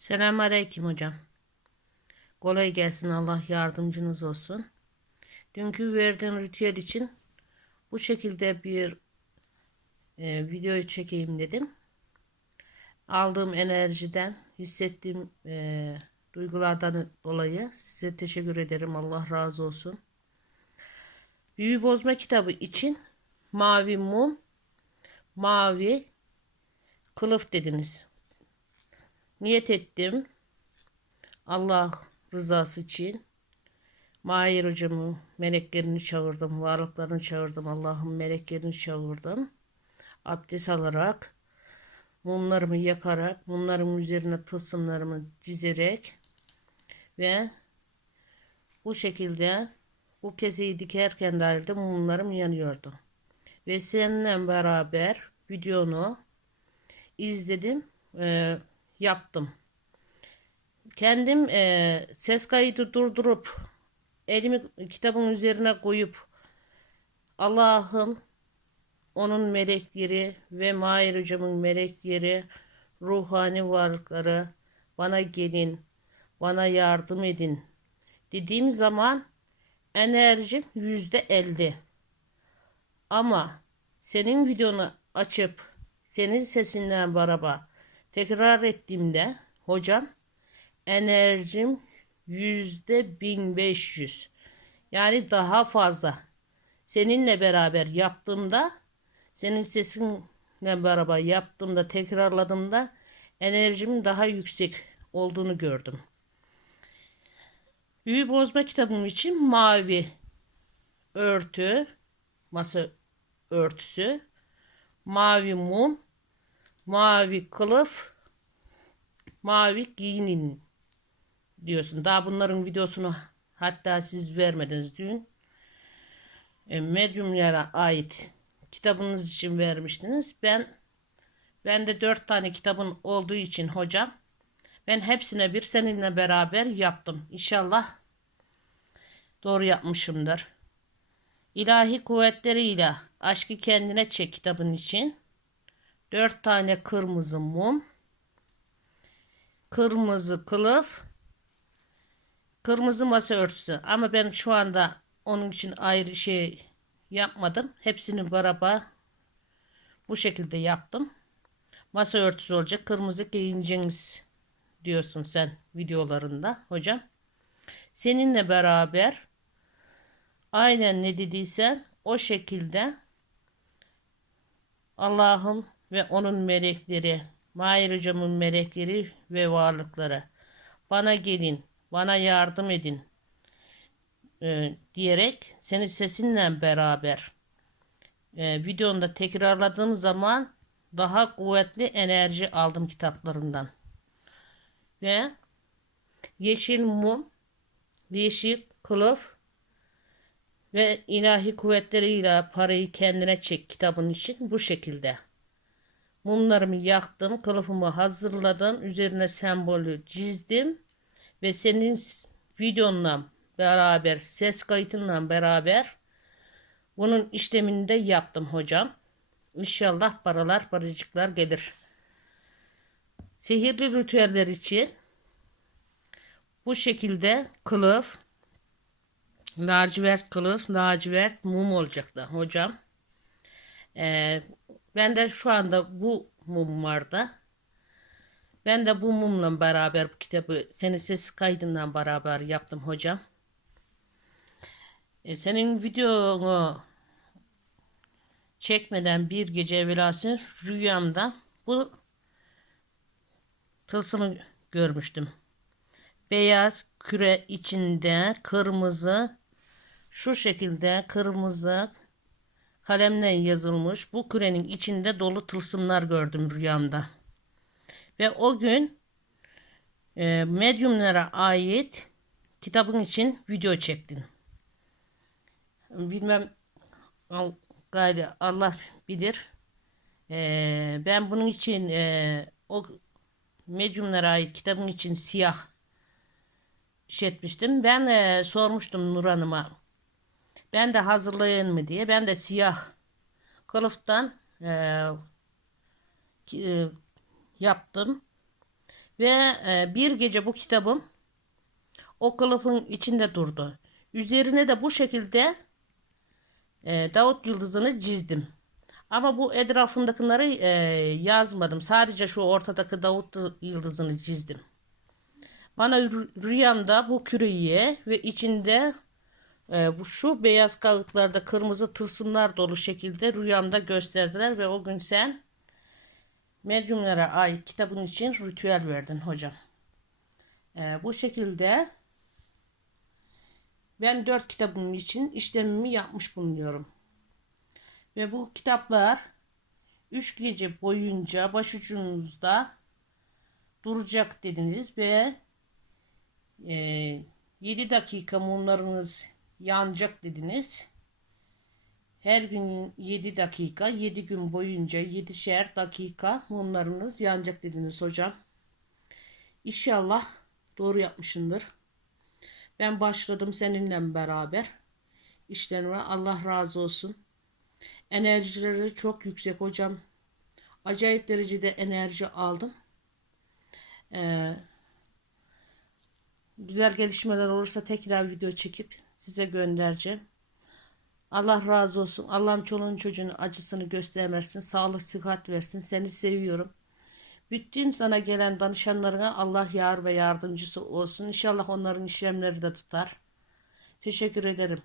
Selamünaleyküm hocam. Kolay gelsin Allah yardımcınız olsun. Dünkü verdiğin ritüel için bu şekilde bir e, video çekeyim dedim. Aldığım enerjiden, hissettiğim e, duygulardan dolayı size teşekkür ederim. Allah razı olsun. Büyü bozma kitabı için mavi mum, mavi kılıf dediniz. Niyet ettim. Allah rızası için. Mahir hocamı, meleklerini çağırdım, varlıklarını çağırdım, Allah'ın meleklerini çağırdım. Abdest alarak, mumlarımı yakarak, mumların üzerine tılsımlarımı dizerek ve bu şekilde bu keseyi dikerken dahilde mumlarım yanıyordu. Ve seninle beraber videonu izledim, e, yaptım. Kendim e, ses kaydı durdurup elimi kitabın üzerine koyup Allah'ım onun melekleri ve Mahir hocamın melekleri ruhani varlıkları bana gelin bana yardım edin dediğim zaman enerjim yüzde elli. Ama senin videonu açıp senin sesinden beraber tekrar ettiğimde hocam enerjim yüzde bin beş yüz. Yani daha fazla. Seninle beraber yaptığımda senin sesinle beraber yaptığımda tekrarladığımda enerjimin daha yüksek olduğunu gördüm. Büyü bozma kitabım için mavi örtü, masa örtüsü, mavi mum, mavi kılıf, mavi giyinin diyorsun. Daha bunların videosunu hatta siz vermediniz dün. E, medyumlara ait kitabınız için vermiştiniz. Ben ben de dört tane kitabın olduğu için hocam ben hepsine bir seninle beraber yaptım. İnşallah doğru yapmışımdır. İlahi kuvvetleriyle aşkı kendine çek kitabın için. Dört tane kırmızı mum. Kırmızı kılıf. Kırmızı masa örtüsü. Ama ben şu anda onun için ayrı şey yapmadım. Hepsini beraber bu şekilde yaptım. Masa örtüsü olacak. Kırmızı giyineceğiniz diyorsun sen videolarında hocam. Seninle beraber aynen ne dediysen o şekilde Allah'ım ve onun melekleri, Mahir hocamın melekleri ve varlıkları bana gelin, bana yardım edin e, diyerek senin sesinle beraber e, videonda tekrarladığım zaman daha kuvvetli enerji aldım kitaplarından. Ve yeşil mum, yeşil kılıf ve ilahi kuvvetleriyle parayı kendine çek kitabın için bu şekilde. Mumlarımı yaktım, kılıfımı hazırladım, üzerine sembolü çizdim ve senin videonla beraber, ses kayıtınla beraber bunun işlemini de yaptım hocam. İnşallah paralar, paracıklar gelir. Sihirli ritüeller için bu şekilde kılıf, lacivert kılıf, lacivert mum olacaktı hocam. Ee, ben de şu anda bu mum vardı. Ben de bu mumla beraber bu kitabı senin ses kaydından beraber yaptım hocam. E, senin videonu çekmeden bir gece evvelası rüyamda bu tılsımı görmüştüm. Beyaz küre içinde kırmızı şu şekilde kırmızı kalemle yazılmış bu kürenin içinde dolu tılsımlar gördüm rüyamda. Ve o gün e, medyumlara ait kitabın için video çektim. Bilmem gayri Allah bilir. E, ben bunun için e, o medyumlara ait kitabın için siyah şey etmiştim. Ben e, sormuştum Nur Hanım'a. Ben de hazırlayın mı diye. Ben de siyah kılıftan e, e, yaptım. Ve e, bir gece bu kitabım o kılıfın içinde durdu. Üzerine de bu şekilde e, Davut yıldızını çizdim. Ama bu etrafındakileri e, yazmadım. Sadece şu ortadaki Davut yıldızını çizdim. Bana rü- rüyamda bu küreyi ve içinde e, bu şu beyaz kağıtlarda kırmızı tılsımlar dolu şekilde rüyamda gösterdiler ve o gün sen medyumlara ait kitabın için ritüel verdin hocam. E, bu şekilde ben dört kitabım için işlemimi yapmış bulunuyorum. Ve bu kitaplar üç gece boyunca başucunuzda duracak dediniz ve e, 7 dakika mumlarınız yanacak dediniz. Her gün 7 dakika, 7 gün boyunca 7'şer dakika mumlarınız yanacak dediniz hocam. İnşallah doğru yapmışındır. Ben başladım seninle beraber. İşlerime Allah razı olsun. Enerjileri çok yüksek hocam. Acayip derecede enerji aldım. Ee, güzel gelişmeler olursa tekrar video çekip size göndereceğim. Allah razı olsun. Allah'ım çoluğun çocuğun acısını göstermesin. Sağlık, sıhhat versin. Seni seviyorum. Bütün sana gelen danışanlarına Allah yar ve yardımcısı olsun. İnşallah onların işlemleri de tutar. Teşekkür ederim.